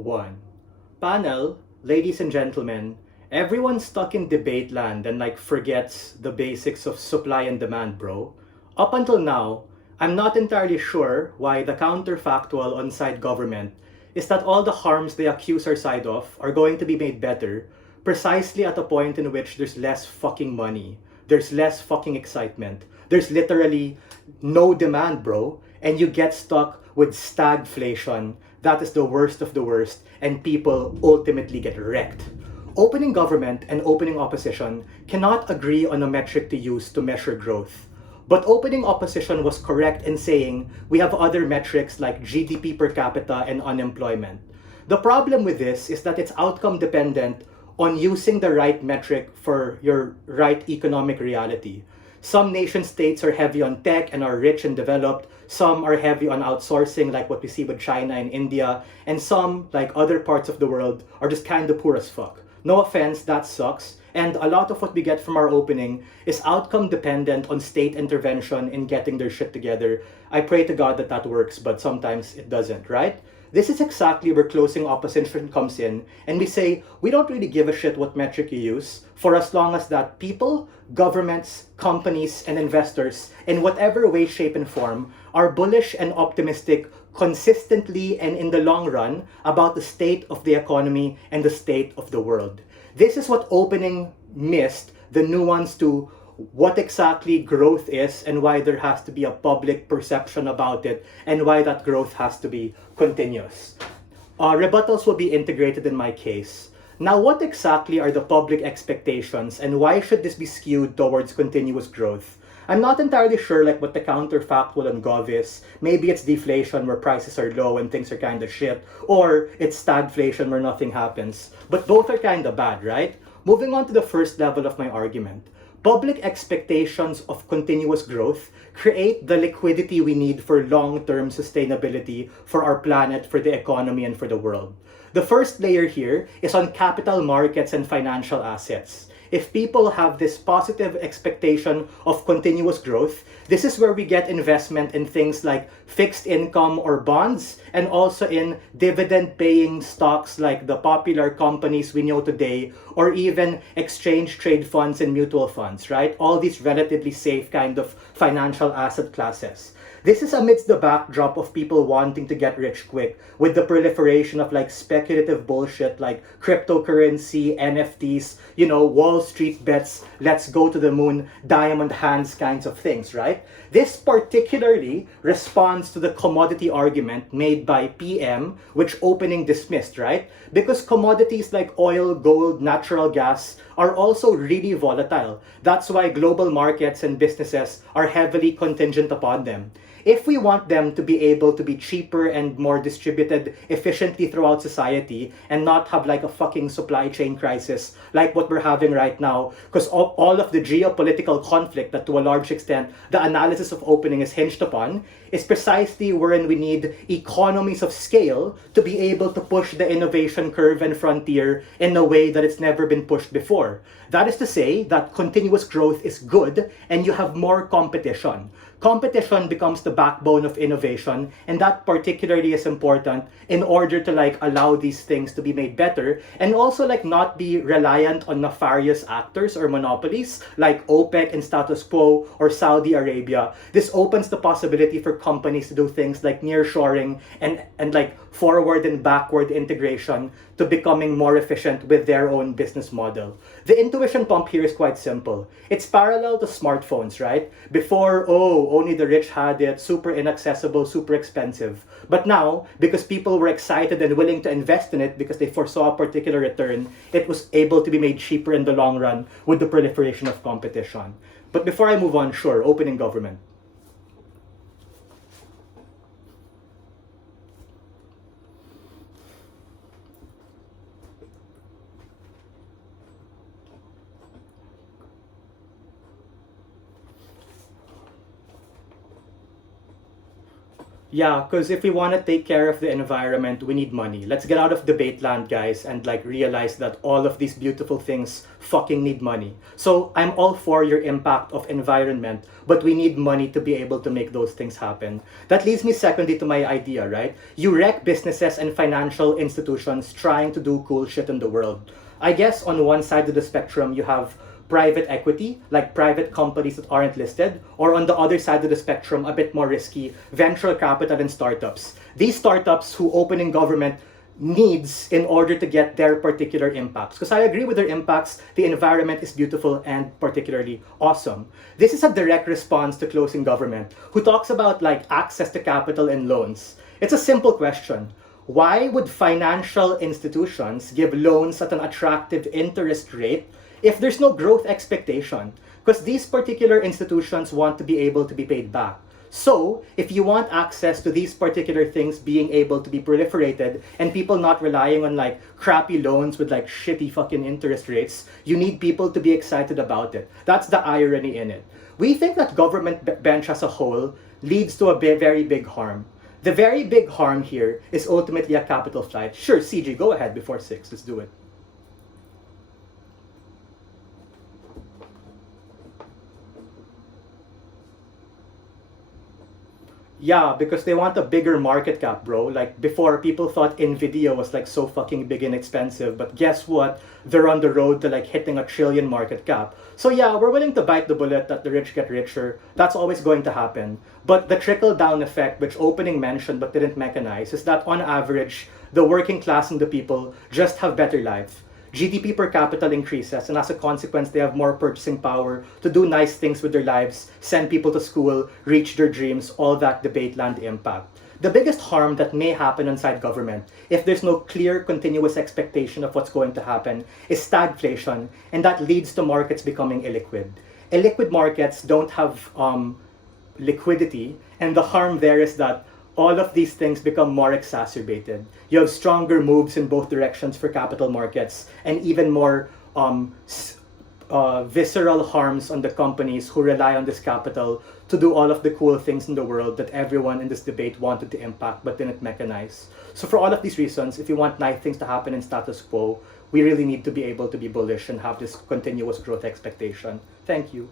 One. Panel, ladies and gentlemen, everyone's stuck in debate land and forgets the basics of supply and demand, bro. Up until now, I'm not entirely sure why the counterfactual on side government is that all the harms they accuse our side of are going to be made better precisely at a point in which there's less fucking money, there's less fucking excitement, there's literally no demand, bro, and you get stuck with stagflation. That is the worst of the worst, and people ultimately get wrecked. Opening government and opening opposition cannot agree on a metric to use to measure growth. But opening opposition was correct in saying we have other metrics like GDP per capita and unemployment. The problem with this is that it's outcome dependent on using the right metric for your right economic reality. Some nation states are heavy on tech and are rich and developed. Some are heavy on outsourcing, like what we see with China and India. And some, like other parts of the world, are just kind of poor as fuck. No offense, that sucks. And a lot of what we get from our opening is outcome dependent on state intervention in getting their shit together. I pray to God that that works, but sometimes it doesn't, right? This is exactly where closing opposition comes in, and we say we don't really give a shit what metric you use, for as long as that people, governments, companies, and investors, in whatever way, shape, and form, are bullish and optimistic consistently and in the long run about the state of the economy and the state of the world. This is what opening missed the nuance to what exactly growth is and why there has to be a public perception about it and why that growth has to be continuous. Rebuttals will be integrated in my case. Now, what exactly are the public expectations and why should this be skewed towards continuous growth? I'm not entirely sure what the counterfactual on Gov is. Maybe it's deflation where prices are low and things are kind of shit, or it's stagflation where nothing happens. But both are kind of bad, right? Moving on to the first level of my argument. Public expectations of continuous growth create the liquidity we need for long-term sustainability for our planet, for the economy, and for the world. The first layer here is on capital markets and financial assets. If people have this positive expectation of continuous growth, this is where we get investment in things like fixed income or bonds, and also in dividend-paying stocks like the popular companies we know today, or even exchange trade funds and mutual funds, right? All these relatively safe kind of financial asset classes. This is amidst the backdrop of people wanting to get rich quick with the proliferation of speculative bullshit like cryptocurrency, NFTs, Wall Street bets, let's go to the moon, diamond hands kinds of things, right? This particularly responds to the commodity argument made by PM, which opening dismissed, right? Because commodities like oil, gold, natural gas are also really volatile. That's why global markets and businesses are heavily contingent upon them. If we want them to be able to be cheaper and more distributed efficiently throughout society and not have a fucking supply chain crisis like what we're having right now, because all of the geopolitical conflict that to a large extent the analysis of opening is hinged upon, is precisely wherein we need economies of scale to be able to push the innovation curve and frontier in a way that it's never been pushed before. That is to say that continuous growth is good and you have more competition. Competition becomes the backbone of innovation, and that particularly is important in order to allow these things to be made better and also not be reliant on nefarious actors or monopolies like OPEC and status quo or Saudi Arabia. This opens the possibility for companies to do things like nearshoring and forward and backward integration to becoming more efficient with their own business model. The intuition pump here is quite simple. It's parallel to smartphones, right? Before, only the rich had it, super inaccessible, super expensive. But now, because people were excited and willing to invest in it because they foresaw a particular return, it was able to be made cheaper in the long run with the proliferation of competition. But before I move on, sure, opening government. Yeah, because if we want to take care of the environment, we need money. Let's get out of debate land, guys, and like realize that all of these beautiful things fucking need money. So I'm all for your impact of environment, but we need money to be able to make those things happen. That leads me secondly to my idea, right? You wreck businesses and financial institutions trying to do cool shit in the world. I guess on one side of the spectrum, you have private equity, like private companies that aren't listed, or on the other side of the spectrum, a bit more risky, venture capital and startups. These startups who open in government needs in order to get their particular impacts. Because I agree with their impacts, the environment is beautiful and particularly awesome. This is a direct response to closing government, who talks about like access to capital and loans. It's a simple question. Why would financial institutions give loans at an attractive interest rate if there's no growth expectation? Because these particular institutions want to be able to be paid back. So, if you want access to these particular things being able to be proliferated and people not relying on like crappy loans with like shitty fucking interest rates, you need people to be excited about it. That's the irony in it. We think that government bench as a whole leads to a very big harm. The very big harm here is ultimately a capital flight. Sure, CG, go ahead before 6. Let's do it. Yeah, because they want a bigger market cap, bro. Like before, people thought Nvidia was like so fucking big and expensive, but guess what? They're on the road to like hitting a trillion market cap. So yeah, we're willing to bite the bullet that the rich get richer. That's always going to happen. But the trickle down effect, which opening mentioned but didn't mechanize, is that on average, the working class and the people just have better lives. GDP per capita increases, and as a consequence, they have more purchasing power to do nice things with their lives, send people to school, reach their dreams, all that debate land impact. The biggest harm that may happen inside government, if there's no clear, continuous expectation of what's going to happen, is stagflation, and that leads to markets becoming illiquid. Illiquid markets don't have liquidity, and the harm there is that all of these things become more exacerbated. You have stronger moves in both directions for capital markets, and even more visceral harms on the companies who rely on this capital to do all of the cool things in the world that everyone in this debate wanted to impact but didn't mechanize. So for all of these reasons, if you want nice things to happen in status quo, we really need to be able to be bullish and have this continuous growth expectation. Thank you.